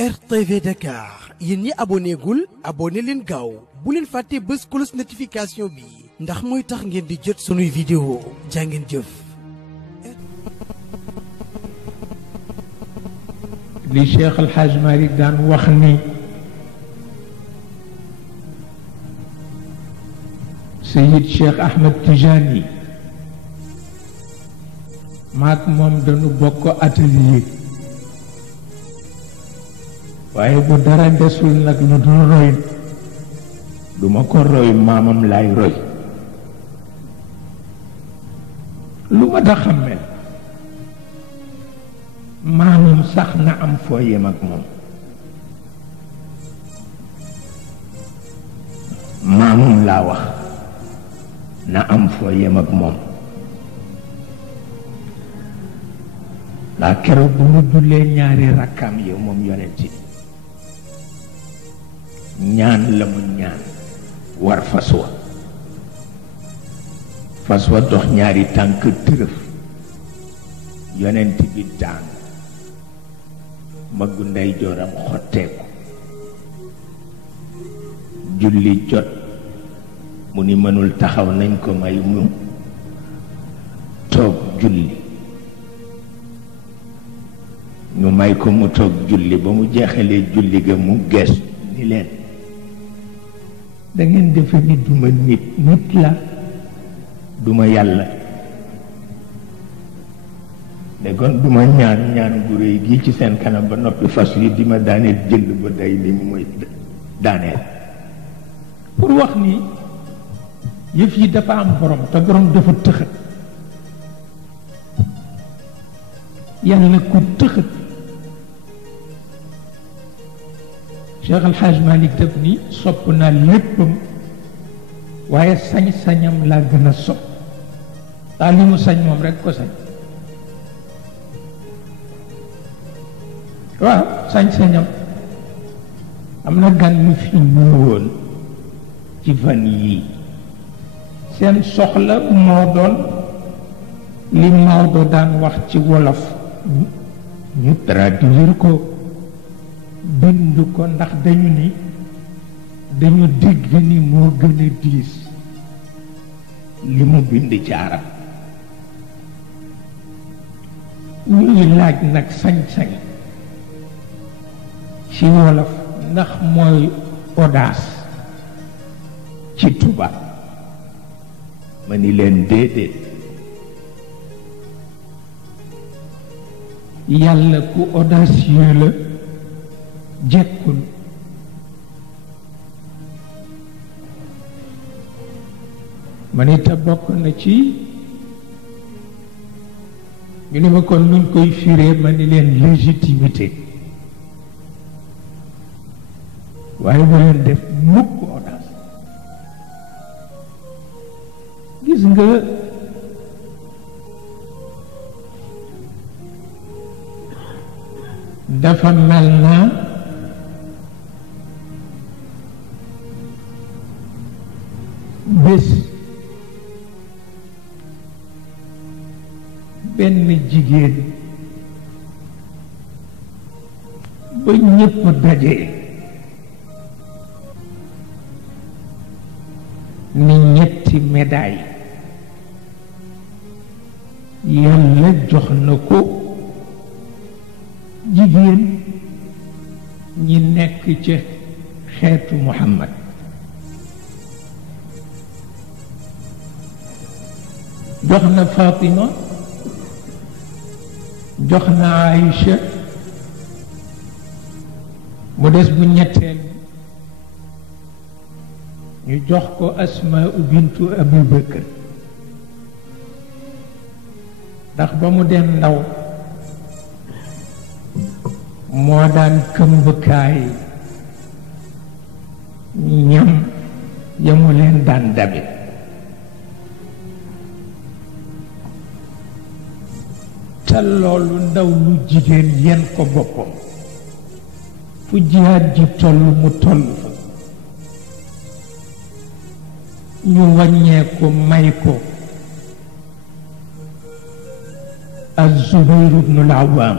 RTV Dakar yéen ñi abonné gul abonné leen gaaw bu leen fàtte bës cloche notification bi ndax mooy tax ngeen di jot sunuy vidéo jàngeen jëf. li Cheikh El Hadj Malick daan wax ni Seyid Cheikh Ahmed Tijani maak moom dañu bokk atelier waaye bu dara desul nag lu dul roy duma ko roy maamam laay roy lu ma da xammel maamam sax na am foo yem ak moom maamam laa wax na am foo yem ak moom laa keroog bu mu jullee ñaari rakkaam yow moom yonent bi ñaan la mu ñaan war fas wa dox ñaari tànk tërëf yonent bi daan maggu ndey jooram xotteeku julli jot mu ni mënul taxaw nañ ko may mu toog julli ñu may ko mu toog julli ba mu jeexalee julli ga mu gees ni leen da ngeen defe ni duma nit la duma yàlla ne kon duma ñaan gu réy gi ci seen kanam ba noppi fas yi di ma daaneel jël ba day ni mu mooy daaneel pour wax ni yëf yi dafa am borom te borom dafa tëxët yàlla ku tëxët Cheikh El Hadj Malick def ni sopp naa léppam waaye sañ-sañam laa gën a sopp daal li mu sañ moom rek ko sañ waaw sañ-sañam am na gan mu fi ñëwoon ci fan yii seen soxla moo doon li Maodo daan wax ci wolof ñu traduire ko bind ko ndax dañu dégg ni moo gën a diis li mu bind ci arab ñuy laaj nag sañ-sañ ci wolof ndax mooy audace ci tubaab ma ni leen déedéet yàlla ku audacieux la jekkul ma ni te bokk na ci ñu ni ma kon nuñ koy firee ma ni leen légitimité waaye bu leen def mukk audace gis nga dafa mel na bés benn jigéen ba ñépp daje ni ñetti médaille yàlla jox na ko jigéen ñi nekk ci xeetu Muhammad jox na Fatima jox na Aïcha mu des bu ñetteel ñu jox ko Asmaa bintu Abu Bakr ndax ba mu dem ndaw moo daan këmbkaay ñam yamu leen daan dabe te loolu ndaw lu jigéen yen ko boppam fu jihaad ji toll mu toll fa ñu wàññee ko may ko Az-Zubayr ibn al-Awwam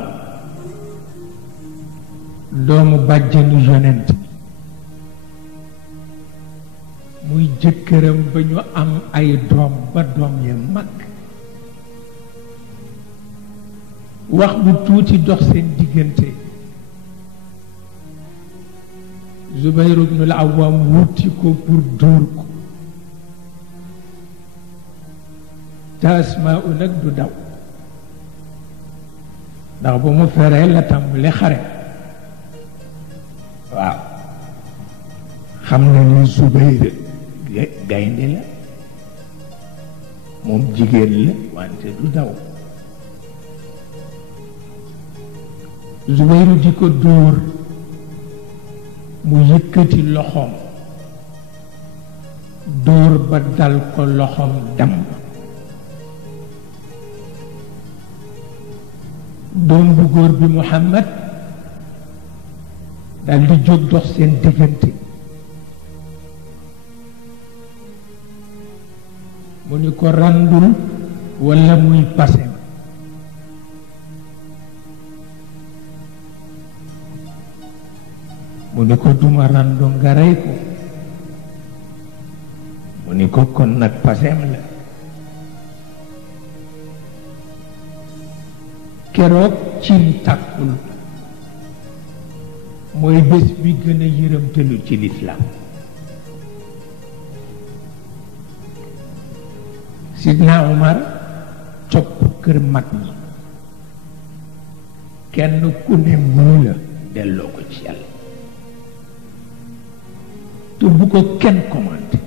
doomu bàjjanu yonent bi muy jëkkëram ba ñu am ay doom ba doom ya mag wax bu tuuti dox seen diggante Zubayr ibn al-Awwam wuti ko pour dóor ko te Asmaa nag du daw ndax ba mu feree la tàmbali xare waaw xam na ni Zubayr gaynde la moom jigéen la wante du daw Zubayr di ko dóor mu yëkkati loxoom dóor ba dal ko loxoom damm doom bu góor bi Muhammad dal di jóg dox seen diggante mu ni ko randul walla muy pase mu ni ko duma randu nga rey ko mu ni ko kon nag pasem la keroog cin tàkkul mooy bés bi gën a yërëmtalu ci lislaam Sidna Umar topp kër mag ñi kenn ku ne muy la delloo ko ci yàlla te bu ko kenn commenté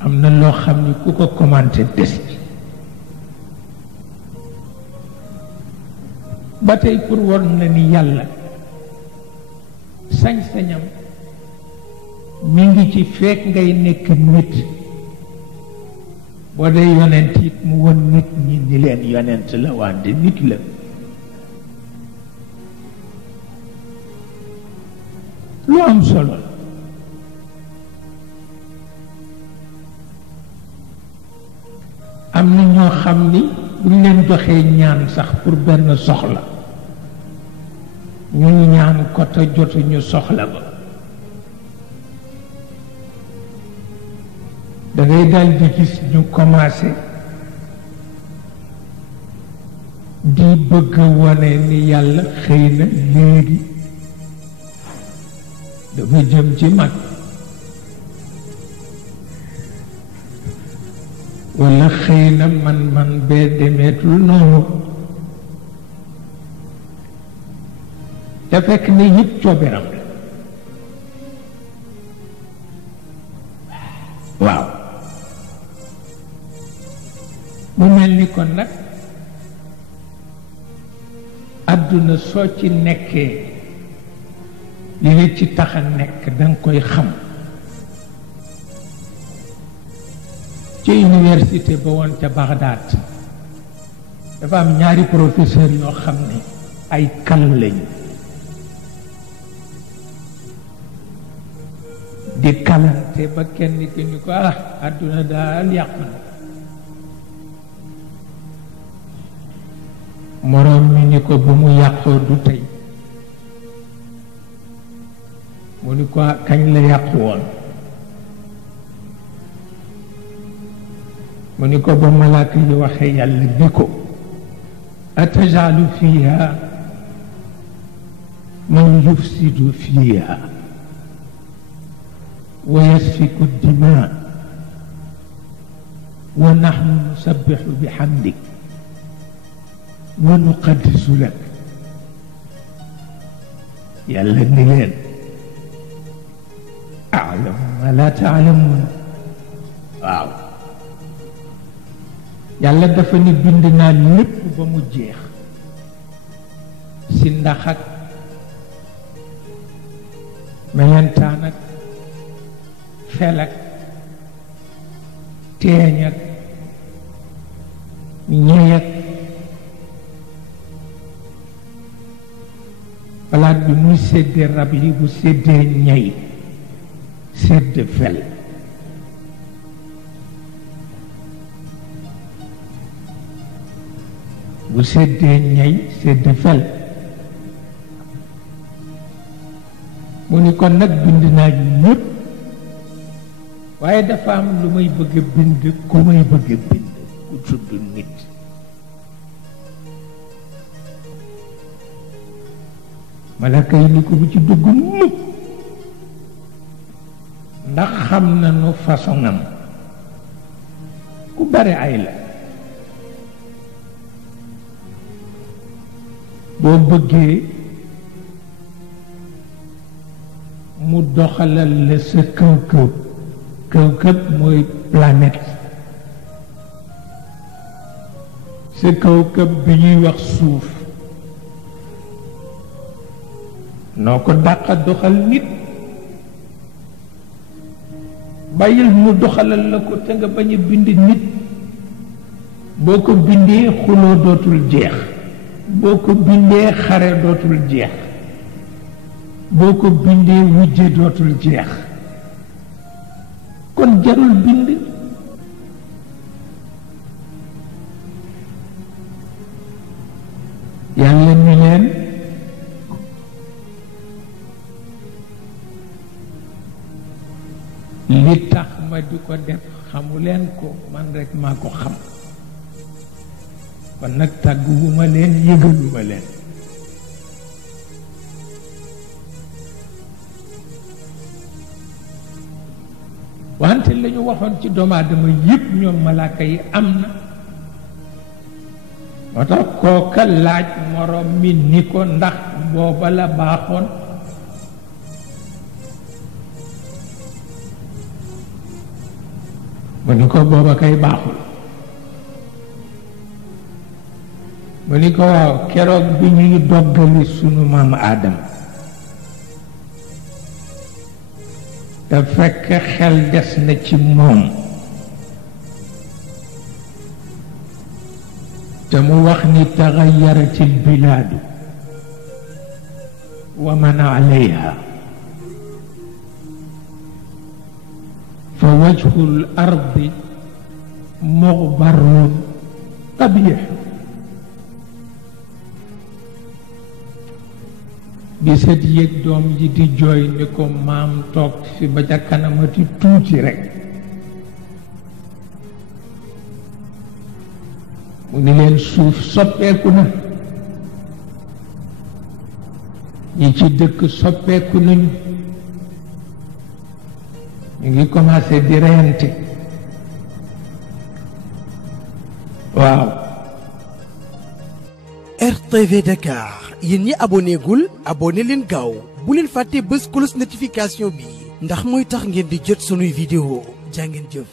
am na loo xam ni ku ko commenté des ci ba tey pour war na ni yàlla sañ-sañam mi ngi ci fekk ngay nekk nit boo dee yonent it mu won nit ñi ni leen yonent la wante nit la lu am solo la am na ñoo xam ni buñ leen joxee ñaan sax pour benn soxla ñu ñaan ko te jotuñu soxla ba da ngay dal di gis ñu commencé di bëgg wane ni yàlla xëy na léegi dafa jëm ci mag walla xëy na man bee demeetul noonu te fekk ni yëpp cooberam la waaw mu mel ni kon nag àdduna soo ci nekkee li la ci tax a nekk danga koy xam ci université ba woon ca Bagdad dafa am ñaari professeur yoo xam ne ay kal lañu di kalante ba kenn ki ni ko àdduna daal yàqu na moroom mi ni ko ba mu yàqoo du tey mu ni ko kañ la yàqu woon mu ni ko ba malaaka yi waxee yàlla ni ko atajalu fiha man yufsidu fiha wa yasfiku dima wa nahnu nusabbihu bihamdik wa nuqaddisu lak yàlla ni leen a'lamu ma la ta'lamun waaw yàlla dafa ni bind naa lépp ba mu jeex si ndax ak melentaan ak fel ak teeñ ak ñey ak palaat bi muy séddee rab yi bu séddee ñey sédd fel bu séddee ñey sédd fel mu ni kon nag bind naa ñépp waaye dafa am lu may bëgg a bind ku may bëgg a bind ku tudd nit malaka yi ni ko bu ci dugg mukk ndax xam nañu façon am ku bare ay la boo bëggee mu doxalal la sa kawkëb kawkëb mooy planète sa kawkëb bi ñuy wax suuf noo ko dàqa doxal nit bàyyil mu doxalal la ko te nga bañ a bind nit boo ko bindee xuloo dootul jeex boo ko bindee xare dootul jeex boo ko bindee wujje dootul jeex kon jarul bind yàlla ni leen li tax ma di ko def xamu leen ko man rek maa ko xam kon nag tàgguwuma leen yëgaluma leen wante la ñu waxoon ci doomu aadama yépp ñoom malaaka yi am na moo tax kooka laaj moroom mi ni ko ndax booba la baaxoon mu ni ko booba kay baaxul mu ni ko waaw keroog bi ñuy doggali sunu maam Aadam te fekk xel des na ci moom te mu wax ni taxayarat albilaadu wa man alayha fa wajhu al ardi muxbarun qabix bi sët yëg doom ji di jooy ni ko maam toog fi ba ca kanamati tuuti rekk mu ni leen suuf soppeeku na ñi ci dëkk soppeeku nañu ñu ngi commencé di reyante waaw RTV Dakar yéen ñi abonné gul abonné leen gaaw bu leen fàtte bës cloche notification bi ndax mooy tax ngeen di jot sunuy vidéo jaa ngeen jëf